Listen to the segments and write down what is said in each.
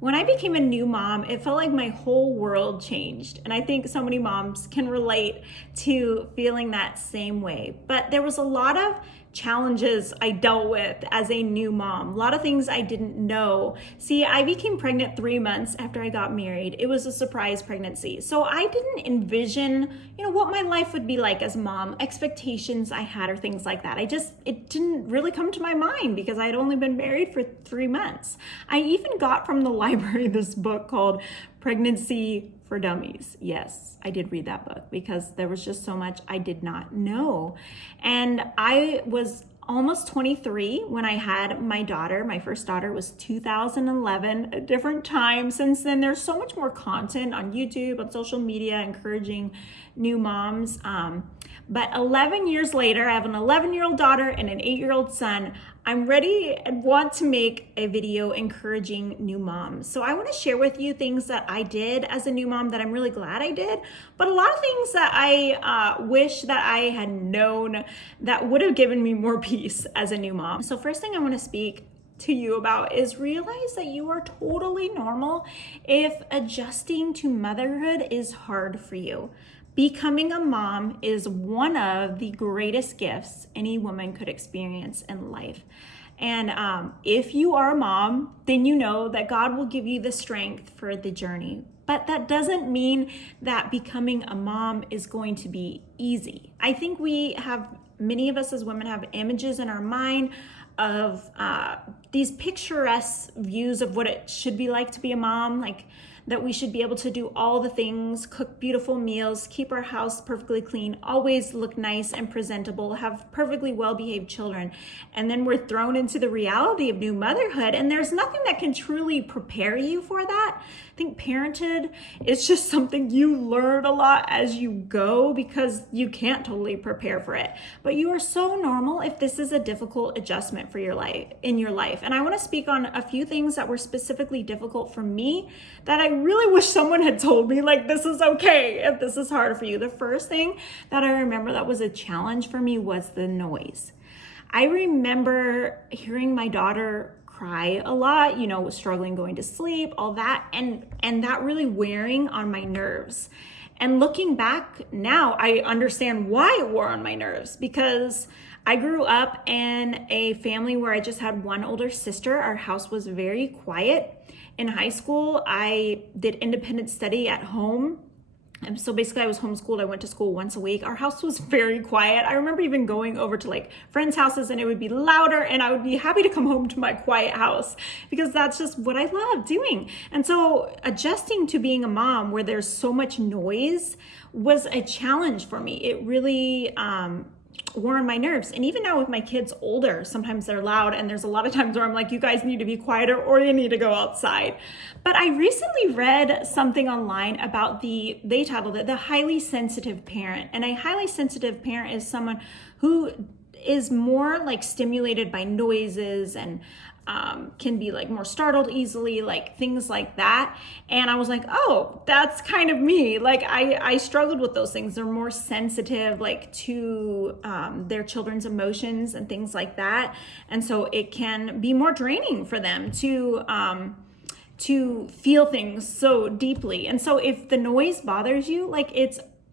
When I became a new mom, it felt like my whole world changed. And I think so many moms can relate to feeling that same way. But there was a lot of challenges I dealt with as a new mom, a lot of things I didn't know. See, I became pregnant 3 months after I got married. It was a surprise pregnancy. So I didn't envision, what my life would be like as a mom, expectations I had or things like that. It didn't really come to my mind because I had only been married for 3 months. I even got from the library this book called Pregnancy for Dummies. Yes, I did read that book because there was just so much I did not know. And I was almost 23 when I had my daughter. My first daughter was 2011, a different time. Since then, there's so much more content on YouTube, on social media, encouraging new moms. But 11 years later, I have an 11-year-old daughter and an 8-year-old son. I'm ready and want to make a video encouraging new moms. So I want to share with you things that I did as a new mom that I'm really glad I did, but a lot of things that I wish that I had known that would have given me more peace as a new mom. So first thing I want to speak to you about is realize that you are totally normal if adjusting to motherhood is hard for you. Becoming a mom is one of the greatest gifts any woman could experience in life. And if you are a mom, then you know that God will give you the strength for the journey. But that doesn't mean that becoming a mom is going to be easy. I think many of us as women have images in our mind of these picturesque views of what it should be like to be a mom, like that we should be able to do all the things, cook beautiful meals, keep our house perfectly clean, always look nice and presentable, have perfectly well-behaved children. And then we're thrown into the reality of new motherhood, and there's nothing that can truly prepare you for that. I think parenthood is just something you learn a lot as you go because you can't totally prepare for it. But you are so normal if this is a difficult adjustment for your life, in your life. And I want to speak on a few things that were specifically difficult for me that I really wish someone had told me, like, this is okay if this is hard for you. The first thing that I remember that was a challenge for me was the noise. I remember hearing my daughter cry a lot, was struggling going to sleep, all that, and that really wearing on my nerves. And looking back now, I understand why it wore on my nerves, because I grew up in a family where I just had one older sister. Our house was very quiet. In high school, I did independent study at home. And so basically I was homeschooled. I went to school once a week. Our house was very quiet. I remember even going over to friends' houses and it would be louder, and I would be happy to come home to my quiet house because that's just what I love doing. And so adjusting to being a mom where there's so much noise was a challenge for me. It really wore on my nerves. And even now with my kids older, sometimes they're loud, and there's a lot of times where I'm like, you guys need to be quieter or you need to go outside. But I recently read something online about they titled it the highly sensitive parent. And a highly sensitive parent is someone who is more stimulated by noises and can be more startled easily, things like that. And I was like, oh, that's kind of me. I struggled with those things. They're more sensitive to their children's emotions and things like that. And so it can be more draining for them to feel things so deeply. And so if the noise bothers you,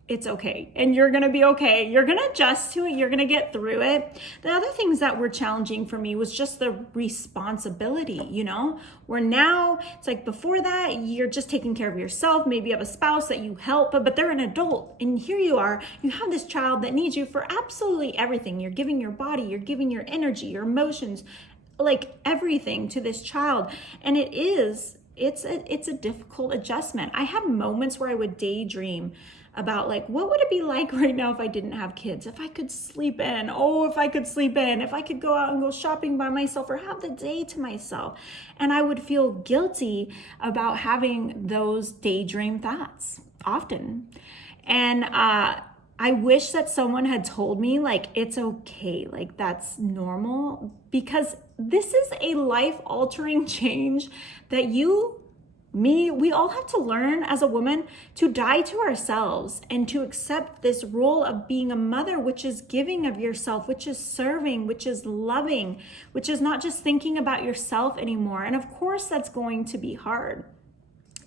it's okay, and you're gonna be okay. You're gonna adjust to it. You're gonna get through it. The other things that were challenging for me was just the responsibility, where now it's before that, you're just taking care of yourself. Maybe you have a spouse that you help, but they're an adult. And here you are, you have this child that needs you for absolutely everything. You're giving your body, you're giving your energy, your emotions, everything to this child. And it's a difficult adjustment. I had moments where I would daydream about what would it be like right now if I didn't have kids? If I could sleep in, if I could go out and go shopping by myself or have the day to myself. And I would feel guilty about having those daydream thoughts often. And I wish that someone had told me it's okay, that's normal, because this is a life-altering change that you we all have to learn as a woman to die to ourselves and to accept this role of being a mother, which is giving of yourself, which is serving, which is loving, which is not just thinking about yourself anymore. And of course, that's going to be hard.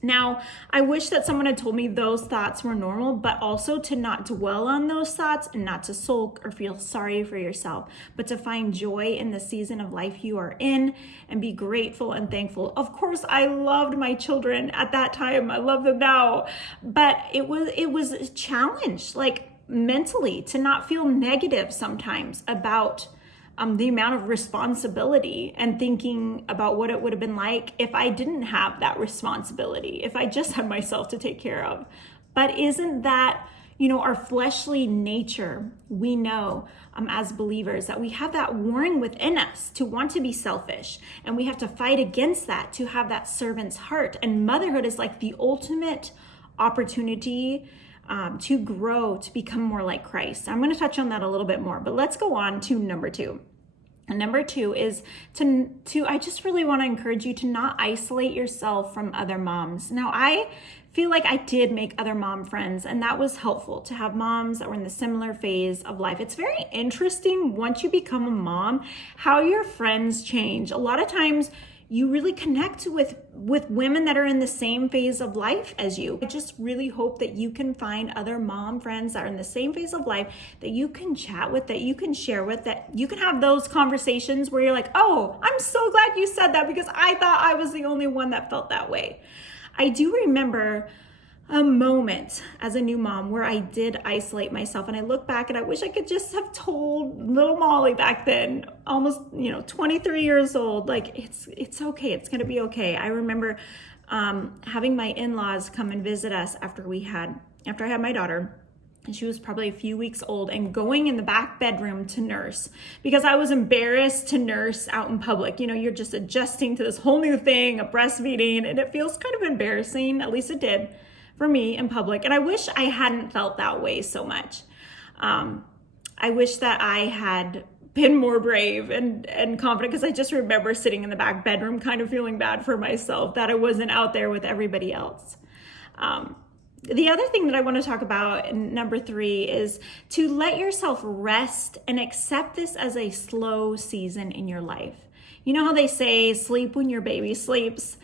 Now, I wish that someone had told me those thoughts were normal, but also to not dwell on those thoughts and not to sulk or feel sorry for yourself, but to find joy in the season of life you are in and be grateful and thankful. Of course, I loved my children at that time. I love them now, but it was a challenge, like mentally, to not feel negative sometimes about the amount of responsibility and thinking about what it would have been like if I didn't have that responsibility, if I just had myself to take care of. But isn't that, our fleshly nature? We know as believers that we have that warring within us to want to be selfish, and we have to fight against that to have that servant's heart. And motherhood is like the ultimate opportunity to grow, to become more like Christ. I'm going to touch on that a little bit more, but let's go on to number 2. And number 2 is I just really want to encourage you to not isolate yourself from other moms. Now, I feel like I did make other mom friends, and that was helpful to have moms that were in the similar phase of life. It's very interesting once you become a mom, how your friends change. A lot of times you really connect with women that are in the same phase of life as you. I just really hope that you can find other mom friends that are in the same phase of life that you can chat with, that you can share with, that you can have those conversations where you're like, oh, I'm so glad you said that because I thought I was the only one that felt that way. I do remember a moment as a new mom where I did isolate myself, and I look back and I wish I could just have told little Molly back then, almost 23 years old, like it's okay, it's gonna be okay. I remember having my in-laws come and visit us after I had my daughter, and she was probably a few weeks old, and going in the back bedroom to nurse because I was embarrassed to nurse out in public. You're just adjusting to this whole new thing of breastfeeding, and it feels kind of embarrassing, at least it did for me in public. And I wish I hadn't felt that way so much. I wish that I had been more brave and confident, because I just remember sitting in the back bedroom kind of feeling bad for myself that I wasn't out there with everybody else. The other thing that I want to talk about in number 3 is to let yourself rest and accept this as a slow season in your life. You know how they say sleep when your baby sleeps?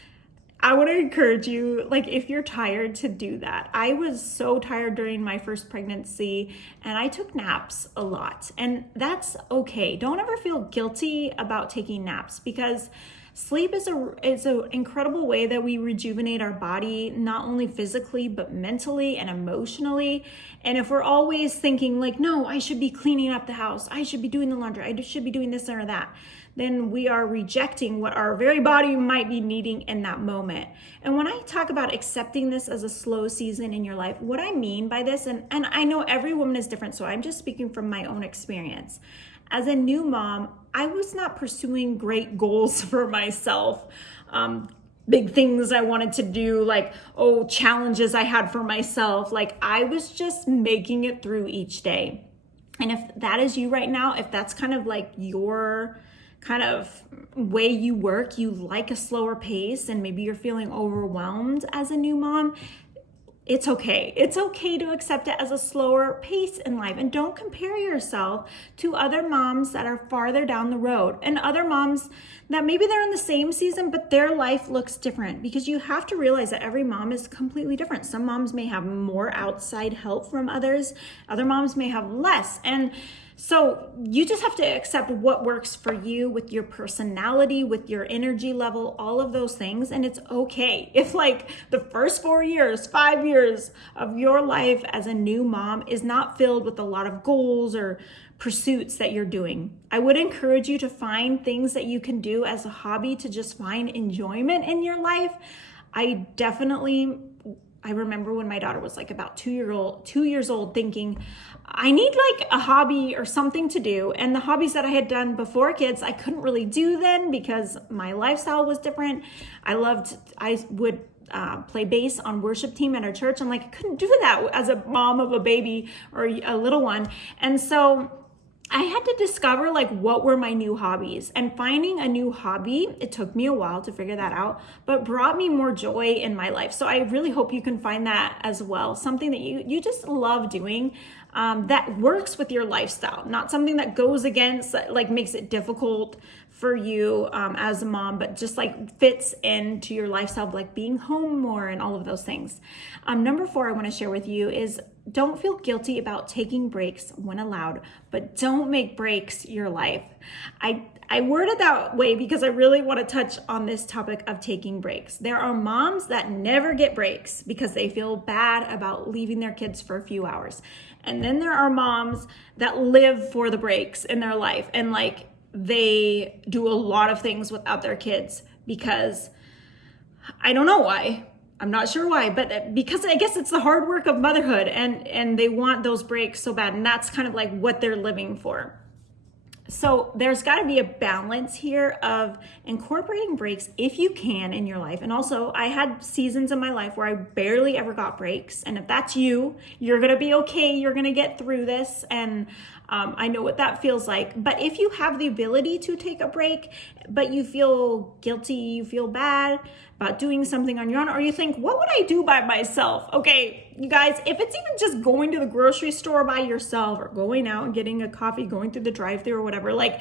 I want to encourage you, like, if you're tired, to do that. I was so tired during my first pregnancy, and I took naps a lot, and that's okay. Don't ever feel guilty about taking naps, because sleep is an incredible way that we rejuvenate our body, not only physically, but mentally and emotionally. And if we're always thinking like, no, I should be cleaning up the house, I should be doing the laundry, I should be doing this or that, then we are rejecting what our very body might be needing in that moment. And when I talk about accepting this as a slow season in your life, what I mean by this, and I know every woman is different, so I'm just speaking from my own experience. As a new mom, I was not pursuing great goals for myself, big things I wanted to do, like, challenges I had for myself. Like, I was just making it through each day. And if that is you right now, if that's kind of like your kind of way you work, you like a slower pace, and maybe you're feeling overwhelmed as a new mom, it's okay. It's okay to accept it as a slower pace in life. And don't compare yourself to other moms that are farther down the road, and other moms that maybe they're in the same season, but their life looks different, because you have to realize that every mom is completely different. Some moms may have more outside help from others. Other moms may have less. And so you just have to accept what works for you with your personality, with your energy level, all of those things. And it's okay if, like, the first 4 years, 5 years of your life as a new mom is not filled with a lot of goals or pursuits that you're doing. I would encourage you to find things that you can do as a hobby to just find enjoyment in your life. I remember when my daughter was like about 2 years old, thinking, I need like a hobby or something to do. And the hobbies that I had done before kids, I couldn't really do then because my lifestyle was different. I would play bass on worship team at our church. I'm like, I couldn't do that as a mom of a baby or a little one. And so I had to discover like what were my new hobbies, and finding a new hobby, it took me a while to figure that out, but brought me more joy in my life. So I really hope you can find that as well. Something that you just love doing, that works with your lifestyle, not something that goes against, like makes it difficult for you as a mom, but just like fits into your lifestyle of like being home more and all of those things. Number 4 I want to share with you is don't feel guilty about taking breaks when allowed, but don't make breaks your life. I worded that way because I really want to touch on this topic of taking breaks. There are moms that never get breaks because they feel bad about leaving their kids for a few hours. And then there are moms that live for the breaks in their life, and like they do a lot of things without their kids because I don't know why. I'm not sure why, but because I guess it's the hard work of motherhood, and they want those breaks so bad, and that's kind of like what they're living for. So there's got to be a balance here of incorporating breaks if you can in your life. And also, I had seasons in my life where I barely ever got breaks. And if that's you, you're going to be okay. You're going to get through this. And I know what that feels like. But if you have the ability to take a break, but you feel guilty, you feel bad about doing something on your own, or you think, what would I do by myself? Okay, you guys, if it's even just going to the grocery store by yourself, or going out and getting a coffee, going through the drive-thru or whatever, like,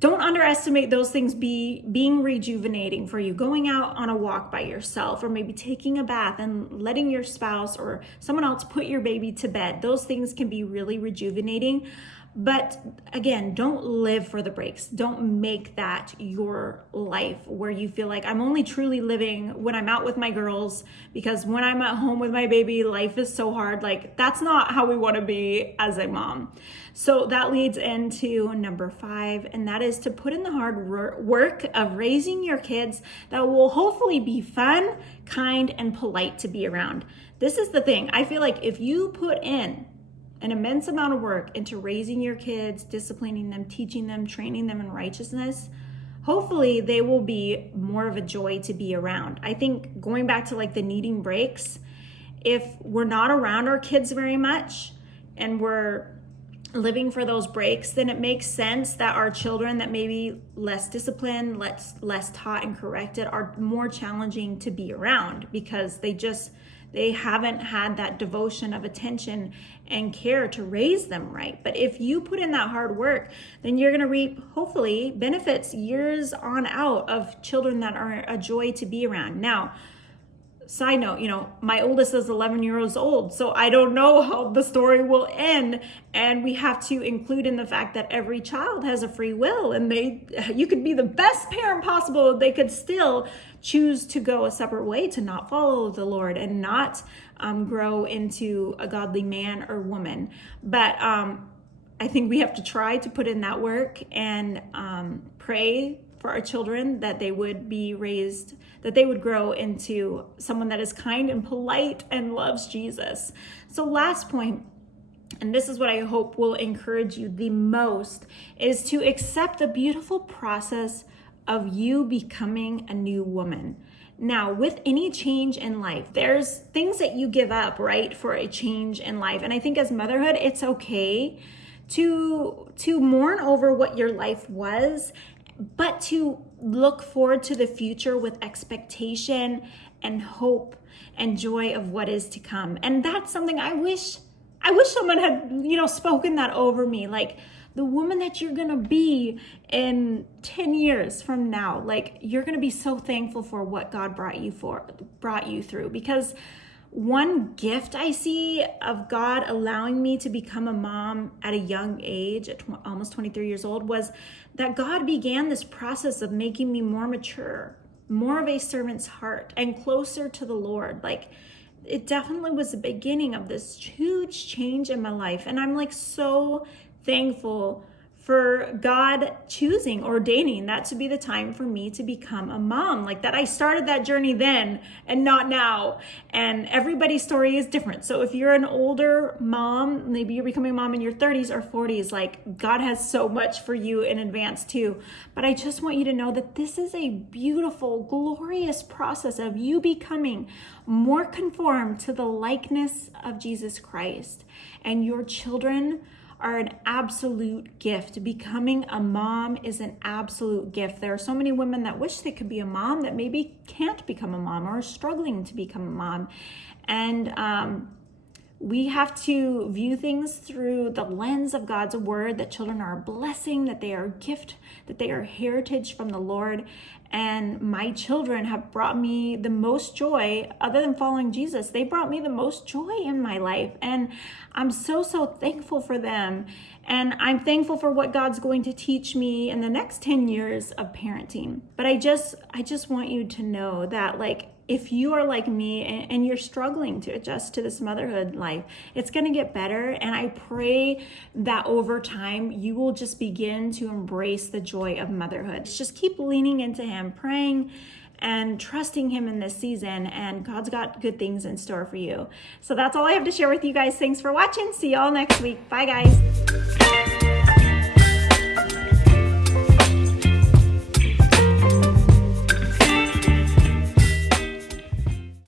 don't underestimate those things being rejuvenating for you. Going out on a walk by yourself, or maybe taking a bath and letting your spouse or someone else put your baby to bed. Those things can be really rejuvenating. But again, don't live for the breaks. Don't make that your life where you feel like I'm only truly living when I'm out with my girls, because when I'm at home with my baby, life is so hard. Like, that's not how we want to be as a mom. So that leads into number 5, and that is to put in the hard work of raising your kids that will hopefully be fun, kind, and polite to be around. This is the thing. I feel like if you put in an immense amount of work into raising your kids, disciplining them, teaching them, training them in righteousness, hopefully they will be more of a joy to be around. I think going back to like the needing breaks, if we're not around our kids very much and we're living for those breaks, then it makes sense that our children that may be less disciplined, less taught and corrected, are more challenging to be around because they haven't had that devotion of attention and care to raise them right. But if you put in that hard work, then you're going to reap, hopefully, benefits years on out of children that are a joy to be around. Now, side note, my oldest is 11 years old, so I don't know how the story will end. And we have to include in the fact that every child has a free will, and you could be the best parent possible. They could still choose to go a separate way, to not follow the Lord and not grow into a godly man or woman. But I think we have to try to put in that work and pray for our children that they would be raised, that they would grow into someone that is kind and polite and loves Jesus. So last point, and this is what I hope will encourage you the most, is to accept the beautiful process of you becoming a new woman. Now, with any change in life, there's things that you give up, right, for a change in life. And I think as motherhood, it's okay to mourn over what your life was, but to look forward to the future with expectation and hope and joy of what is to come. And that's something I wish someone had, spoken that over me. Like, the woman that you're going to be in 10 years from now, like, you're going to be so thankful for what God brought you through. Because one gift I see of God allowing me to become a mom at a young age, at almost 23 years old, was that God began this process of making me more mature, more of a servant's heart, and closer to the Lord. Like, it definitely was the beginning of this huge change in my life. And I'm like so thankful for God ordaining that to be the time for me to become a mom. Like, that I started that journey then and not now. And everybody's story is different. So if you're an older mom, maybe you're becoming a mom in your 30s or 40s, like, God has so much for you in advance too. But I just want you to know that this is a beautiful, glorious process of you becoming more conformed to the likeness of Jesus Christ. And your children are an absolute gift. Becoming a mom is an absolute gift. There are so many women that wish they could be a mom that maybe can't become a mom or are struggling to become a mom. And we have to view things through the lens of God's word, that children are a blessing, that they are a gift, that they are heritage from the Lord. And my children have brought me the most joy, other than following Jesus. They brought me the most joy in my life. And I'm so thankful for them. And I'm thankful for what God's going to teach me in the next 10 years of parenting. But I just want you to know that, like, if you are like me and you're struggling to adjust to this motherhood life, it's going to get better. And I pray that over time, you will just begin to embrace the joy of motherhood. Just keep leaning into Him, praying and trusting Him in this season. And God's got good things in store for you. So that's all I have to share with you guys. Thanks for watching. See y'all next week. Bye, guys.